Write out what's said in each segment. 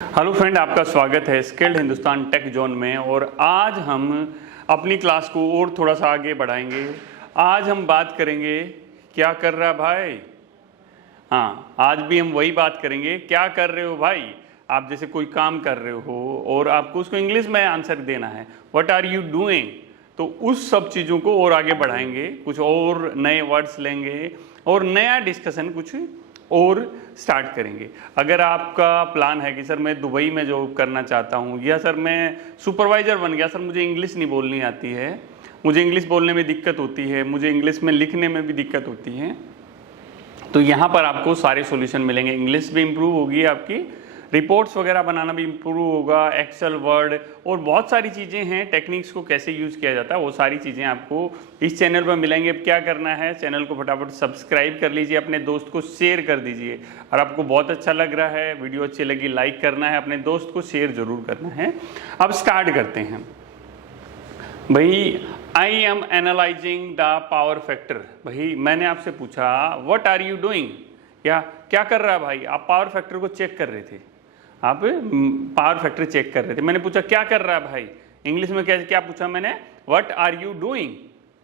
Hello friend, आपका स्वागत है स्किल्ड हिंदुस्तान टेक जोन में। और आज हम अपनी क्लास को और थोड़ा सा आगे बढ़ाएंगे। आज हम बात करेंगे क्या कर रहा भाई। हाँ, आज भी हम वही बात करेंगे, क्या कर रहे हो भाई। आप जैसे कोई काम कर रहे हो और आपको उसको इंग्लिश में आंसर देना है, व्हाट आर यू डूइंग। तो उस सब चीज़ों को और आगे बढ़ाएंगे, कुछ और नए वर्ड्स लेंगे और नया डिस्कशन कुछ और स्टार्ट करेंगे। अगर आपका प्लान है कि सर मैं दुबई में जॉब करना चाहता हूँ, या सर मैं सुपरवाइज़र बन गया, सर मुझे इंग्लिश नहीं बोलनी आती है, मुझे इंग्लिश बोलने में दिक्कत होती है, मुझे इंग्लिश में लिखने में भी दिक्कत होती है, तो यहाँ पर आपको सारे सॉल्यूशन मिलेंगे। इंग्लिश भी इम्प्रूव होगी आपकी, रिपोर्ट्स वगैरह बनाना भी इम्प्रूव होगा, एक्सेल, वर्ड और बहुत सारी चीज़ें हैं। टेक्निक्स को कैसे यूज़ किया जाता है वो सारी चीज़ें आपको इस चैनल पर मिलेंगे। अब क्या करना है, चैनल को फटाफट सब्सक्राइब कर लीजिए, अपने दोस्त को शेयर कर दीजिए। और आपको बहुत अच्छा लग रहा है, वीडियो अच्छी लगी, लाइक करना है, अपने दोस्त को शेयर ज़रूर करना है। अब स्टार्ट करते हैं भाई। आई am analysing the power factor. भाई मैंने आपसे पूछा व्हाट आर यू डूइंग, क्या कर रहा है भाई। आप पावर फैक्टर को चेक कर रहे थे, आप पावर फैक्टर चेक कर रहे थे। मैंने पूछा क्या कर रहा है भाई, इंग्लिश में क्या पूछा मैंने, व्हाट आर यू डूइंग।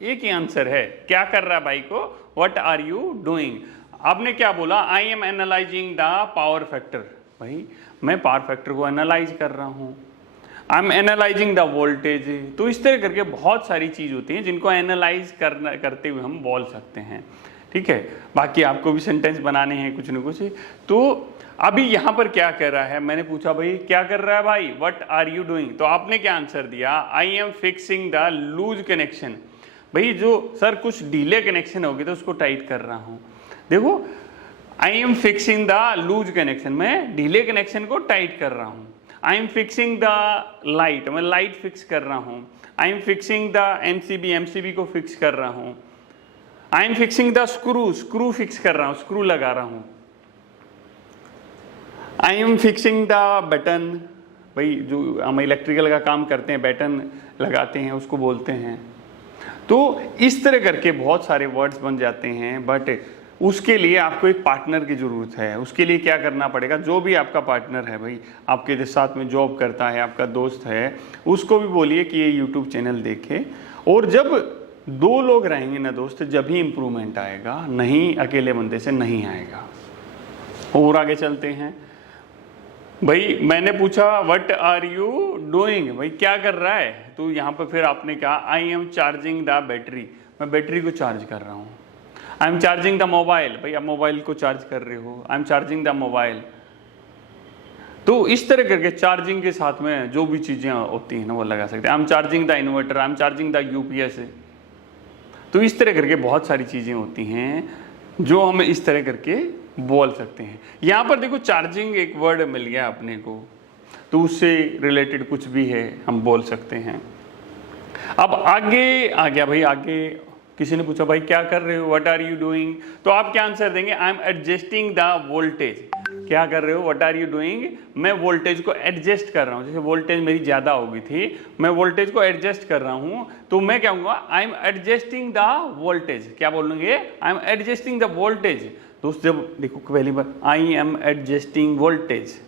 एक ही आंसर है, क्या कर रहा है भाई को, व्हाट आर यू डूइंग। आपने क्या बोला, आई am analysing the power factor. भाई मैं पावर फैक्टर को एनालाइज कर रहा हूँ, I am analysing the voltage. तो इस तरह करके बहुत सारी चीज़ होती हैं जिनको एनालाइज करते हुए हम बोल सकते हैं, ठीक है। बाकी आपको भी सेंटेंस बनाने हैं कुछ न कुछ। तो अभी यहाँ पर क्या कर रहा है, मैंने पूछा भाई क्या कर रहा है भाई, व्हाट आर यू डूइंग। तो आपने क्या आंसर दिया, I am fixing the loose connection. भाई जो सर कुछ डीले कनेक्शन होगी तो उसको टाइट कर रहा हूँ। देखो, I am fixing the loose connection, मैं डीले कनेक्शन को टाइट कर रहा हूँ। I am fixing the light, मैं लाइट फिक्स कर रहा हूँ। I am fixing the MCB को फिक्स कर रहा हूँ। I am fixing the screw fix कर रहा हूँ, स्क्रू लगा रहा हूँ। I am fixing the button, भाई जो हम इलेक्ट्रिकल का काम करते हैं, बटन लगाते हैं उसको बोलते हैं। तो इस तरह करके बहुत सारे वर्ड्स बन जाते हैं, बट उसके लिए आपको एक पार्टनर की ज़रूरत है। उसके लिए क्या करना पड़ेगा, जो भी आपका पार्टनर है भाई, आपके साथ में जॉब करता है, आपका दोस्त है, उसको भी बोलिए कि ये यूट्यूब चैनल देखे। और जब दो लोग रहेंगे ना दोस्त, जब ही इम्प्रूवमेंट आएगा, नहीं अकेले बंदे से नहीं आएगा। और आगे चलते हैं भाई। मैंने पूछा व्हाट आर यू डूइंग, भाई क्या कर रहा है। तो यहाँ पर फिर आपने कहा I am charging the battery, मैं बैटरी को चार्ज कर रहा हूँ। I am charging the mobile, भाई आप मोबाइल को चार्ज कर रहे हो, I am charging the mobile. तो इस तरह करके चार्जिंग के साथ में जो भी चीज़ें होती हैं ना वो लगा सकते हैं। I am charging the inverter, I am charging the UPS. तो इस तरह करके बहुत सारी चीज़ें होती हैं जो हम इस तरह करके बोल सकते हैं। यहाँ पर देखो चार्जिंग एक वर्ड मिल गया अपने को, तो उससे रिलेटेड कुछ भी है हम बोल सकते हैं। अब आगे आ गया भाई, आगे किसी ने पूछा भाई क्या कर रहे हो, व्हाट आर यू डूइंग। तो आप क्या आंसर देंगे, I am adjusting the voltage. क्या कर रहे हो, व्हाट आर यू डूइंग, मैं वोल्टेज को एडजस्ट कर रहा हूँ। जैसे वोल्टेज मेरी ज़्यादा हो गई थी, मैं वोल्टेज को एडजस्ट कर रहा हूँ, तो मैं क्या कहूँगा, I am adjusting the voltage. क्या बोलेंगे, I am adjusting the voltage. दोस्त जब देखो पहली बार आई एम एडजस्टिंग वोल्टेज,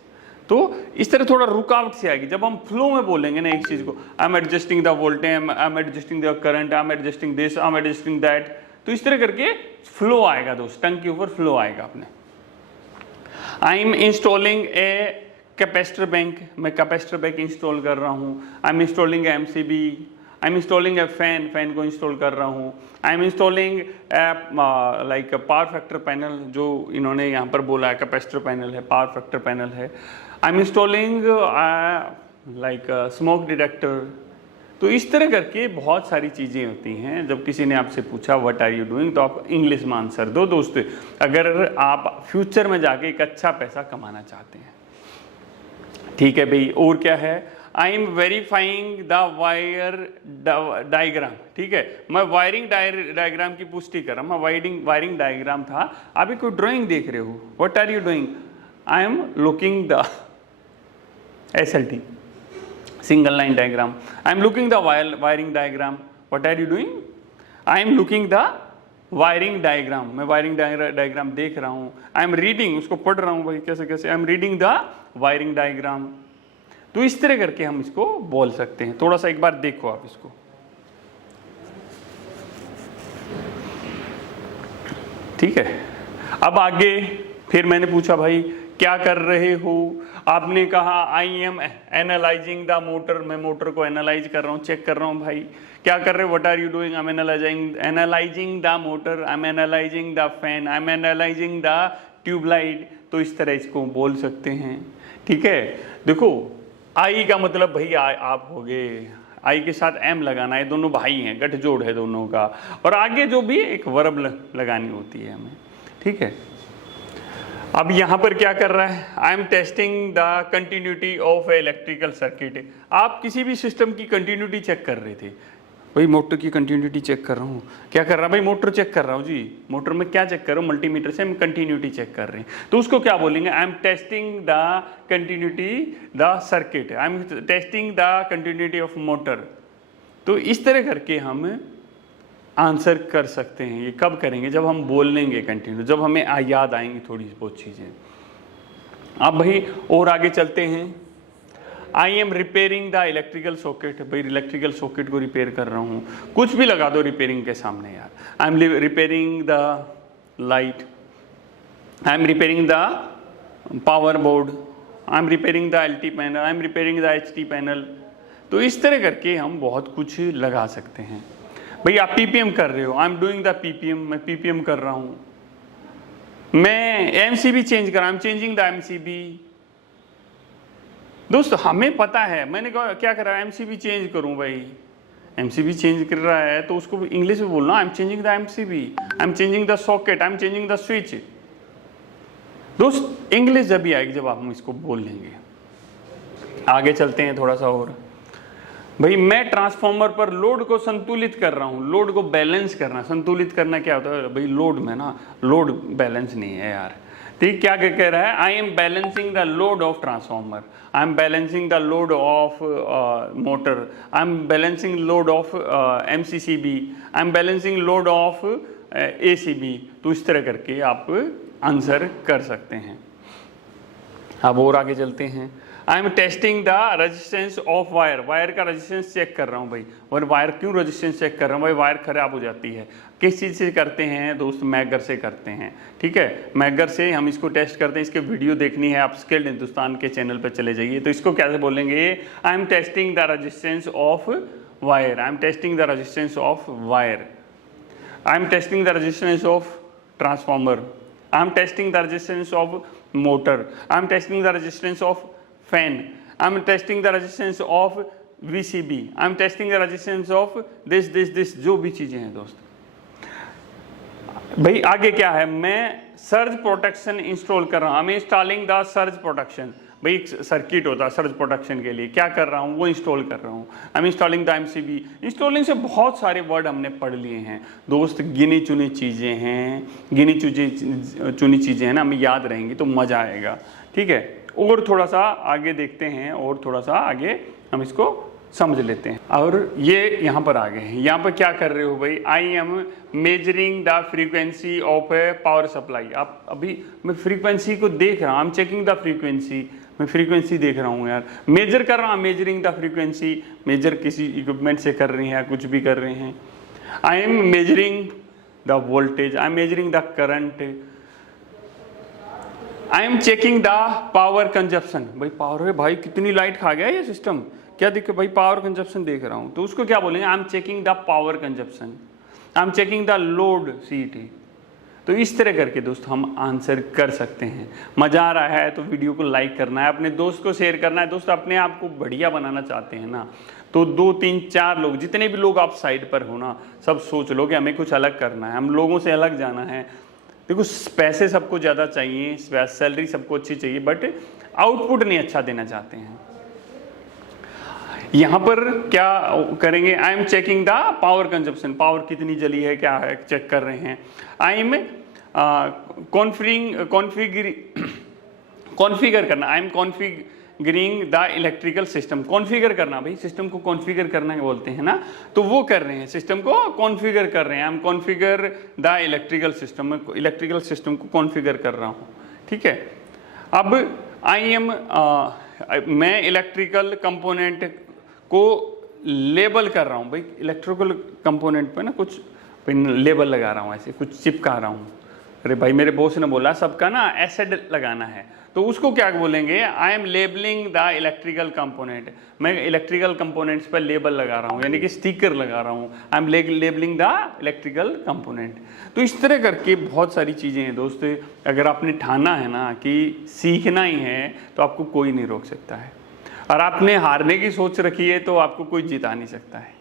तो इस तरह थोड़ा रुकावट से आएगी। जब हम फ्लो में बोलेंगे ना एक चीज़ को, I am adjusting the voltage, I am adjusting the current, I am adjusting this, I am adjusting that, तो इस तरह करके फ्लो आएगा दोस्त, टंग के ऊपर फ्लो आएगा अपने। I am installing a capacitor bank, मैं कैपेसिटर बैंक इंस्टॉल कर रहा हूँ। I M installing MCB, I am installing A fan, fan को इंस्टॉल कर रहा हूँ। I M installing like power factor panel, जो इन्होंने यहाँ पर बोला है कैपेसिटर पैनल है, पावर फैक्टर पैनल है। I am installing like smoke detector. तो इस तरह करके बहुत सारी चीज़ें होती हैं। जब किसी ने आपसे पूछा व्हाट आर यू डूइंग, तो आप इंग्लिश में आंसर दो दोस्त, अगर आप फ्यूचर में जाके एक अच्छा पैसा कमाना चाहते हैं, ठीक है भाई। और क्या है, I am verifying the wire diagram, ठीक है, मैं वायरिंग डायग्राम की पुष्टि कर रहा हूँ। मैं वायरिंग डायग्राम था, अभी कोई ड्राइंग देख रहे हो, what are you doing, I am looking the SLT, single line diagram. I am looking the wiring diagram. What are you doing? I am looking the wiring diagram, मैं wiring diagram देख रहा हूँ, I am reading, उसको पढ़ रहा हूँ भाई कैसे कैसे, I am reading the wiring diagram. तो इस तरह करके हम इसको बोल सकते हैं। थोड़ा सा एक बार देखो आप इसको, ठीक है। अब आगे फिर मैंने पूछा भाई क्या कर रहे हो, आपने कहा आई एम एनालाइजिंग द मोटर, मैं मोटर को एनालाइज कर रहा हूँ, चेक कर रहा हूँ भाई। क्या कर रहे हो, what are you doing, I am analysing the motor, I am analysing the fan, I am analysing the tubelight. तो इस तरह इसको बोल सकते हैं, ठीक है। देखो आई का मतलब भाई आप हो गए, आई के साथ एम लगाना है, दोनों भाई हैं, गठजोड़ है दोनों का, और आगे जो भी एक वर्ब लगानी होती है हमें, ठीक है। अब यहाँ पर क्या कर रहा है, I am testing the continuity of electrical circuit. आप किसी भी सिस्टम की कंटिन्यूटी चेक कर रहे थे, भाई मोटर की कंटिन्यूटी चेक कर रहा हूँ। क्या कर रहा है भाई, मोटर चेक कर रहा हूँ जी, मोटर में क्या चेक कर रहा हूँ, मल्टीमीटर से हम कंटिन्यूटी चेक कर रहे हैं। तो उसको क्या बोलेंगे, I am testing the continuity the circuit, I am testing the continuity of motor. तो इस तरह करके हम आंसर कर सकते हैं। ये कब करेंगे, जब हम बोल लेंगे कंटिन्यू, जब हमें याद आएंगी थोड़ी बहुत चीज़ें। अब भाई और आगे चलते हैं, I am repairing the electrical socket, भाई इलेक्ट्रिकल सॉकेट को रिपेयर कर रहा हूँ, कुछ भी लगा दो रिपेयरिंग के सामने यार। I am repairing the light, I am repairing the power board, I am repairing the LT panel, I am repairing the HT panel. तो इस तरह करके हम बहुत कुछ लगा सकते हैं। भाई आप PPM कर रहे हो, I am doing the PPM, मैं PPM कर रहा हूँ। मैं MCB चेंज कर रहा हूँ, I am changing the MCB। दोस्तों हमें पता है, मैंने कहा क्या कर रहा है, MCB चेंज करूँ भाई, MCB चेंज कर रहा है तो उसको इंग्लिश में बोलना, I am changing the MCB, I am changing the socket, I am changing the switch. दोस्त इंग्लिश जब भी आएगी जब आप हम इसको बोल लेंगे। आगे चलते हैं थोड़ा सा और, भाई मैं ट्रांसफार्मर पर लोड को संतुलित कर रहा हूँ, लोड को बैलेंस करना, संतुलित करना क्या होता है भाई, लोड में ना लोड बैलेंस नहीं है यार, ठीक। क्या कह रहा है, I am balancing the load of transformer, I am balancing the load of motor, I M balancing load of MCCB, I am balancing load of ACB। तो इस तरह करके आप आंसर कर सकते हैं। अब और आगे चलते हैं, I am testing the resistance of wire, wire का रेजिस्टेंस चेक कर रहा हूँ भाई। और वायर क्यों रेजिस्टेंस चेक कर रहा हूँ भाई, वायर खराब हो जाती है। किस चीज़ से करते हैं दोस्त, मैगर से करते हैं, ठीक है। मैगर से हम इसको टेस्ट करते हैं, इसके वीडियो देखनी है आप स्किल्ड हिंदुस्तान के चैनल पर चले जाइए। तो इसको कैसे बोलेंगे, I am testing the resistance of wire, I am testing the resistance of wire, I am testing the resistance of transformer, I am testing the resistance of motor, I M testing the resistance of fan, I am testing the resistance of VCB, I am testing the resistance of this, जो भी चीजें हैं दोस्त। भाई आगे क्या है, मैं सर्ज प्रोटेक्शन इंस्टॉल कर रहा हूँ, I'm installing the surge protection। भाई एक सर्किट होता है सर्ज प्रोटेक्शन के लिए, क्या कर रहा हूँ वो इंस्टॉल कर रहा हूँ, I M installing the MCB। Installing से बहुत सारे वर्ड हमने पढ़ लिए हैं दोस्त, गिनी चुनी चीज़ें हैं, गिनी चुनी चीज़ें हैं ना, हमें याद रहेंगी तो मज़ा आएगा, ठीक है। और थोड़ा सा आगे देखते हैं, और थोड़ा सा आगे हम इसको समझ लेते हैं। और ये यहाँ पर आ गए हैं, यहाँ पर क्या कर रहे हो भाई, I am measuring the frequency of A power supply. आप अभी मैं फ्रीक्वेंसी को देख रहा हूँ, I am checking the frequency, मैं फ्रीक्वेंसी देख रहा हूँ यार, मेजर कर रहा हूँ, मेजरिंग द फ्रीक्वेंसी, मेजर किसी इक्विपमेंट से कर रहे हैं या कुछ भी कर रहे हैं। I am measuring the voltage, I am measuring the current, I am checking the power consumption. भाई पावर है भाई, कितनी लाइट खा गया ये सिस्टम, क्या दिक्कत भाई, पावर कंजप्शन देख रहा हूं, तो उसको क्या बोलेंगे, I am checking the power consumption, I am checking the load CT। तो इस तरह करके दोस्त हम आंसर कर सकते हैं। मजा आ रहा है तो वीडियो को लाइक करना है, अपने दोस्त को शेयर करना है। दोस्त अपने आप को बढ़िया बनाना चाहते हैं ना, तो 2 3 4 लोग, जितने भी लोग आप साइड पर हो ना, सब सोच लो कि हमें कुछ अलग करना है, हम लोगों से अलग जाना है। देखो पैसे सबको ज़्यादा चाहिए, सैलरी सबको अच्छी चाहिए, बट आउटपुट नहीं अच्छा देना चाहते हैं। यहाँ पर क्या करेंगे, I am checking the power consumption, power कितनी जली है क्या है चेक कर रहे हैं। आई एम कॉन्फ़िगर करना, I am configuring the electrical system, configure करना, भाई सिस्टम को कॉन्फ़िगर करना बोलते हैं ना, तो वो कर रहे हैं, सिस्टम को कॉन्फ़िगर कर रहे हैं। I am configure the electrical system, मैं इलेक्ट्रिकल सिस्टम को कॉन्फ़िगर कर रहा हूँ, ठीक है। अब आई एम मैं इलेक्ट्रिकल कंपोनेंट को लेबल कर रहा हूँ, भाई इलेक्ट्रिकल कंपोनेंट पे ना कुछ लेबल लगा रहा हूँ, ऐसे कुछ चिपका रहा हूँ। अरे भाई मेरे बॉस ने बोला सबका ना एसिड लगाना है, तो उसको क्या बोलेंगे, I am labelling the electrical component, मैं इलेक्ट्रिकल कंपोनेंट्स पर लेबल लगा रहा हूँ, यानी कि स्टिकर लगा रहा हूँ, I M labelling the electrical component. तो इस तरह करके बहुत सारी चीज़ें हैं दोस्त, अगर आपने ठाना है ना कि सीखना ही है तो आपको कोई नहीं रोक सकता है, और आपने हारने की सोच रखी है तो आपको कोई जिता नहीं सकता है।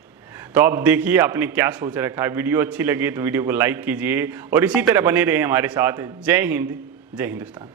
तो आप देखिए आपने क्या सोच रखा है। वीडियो अच्छी लगी तो वीडियो को लाइक कीजिए और इसी तरह बने रहे हमारे साथ। जय हिंद, जय हिंदुस्तान।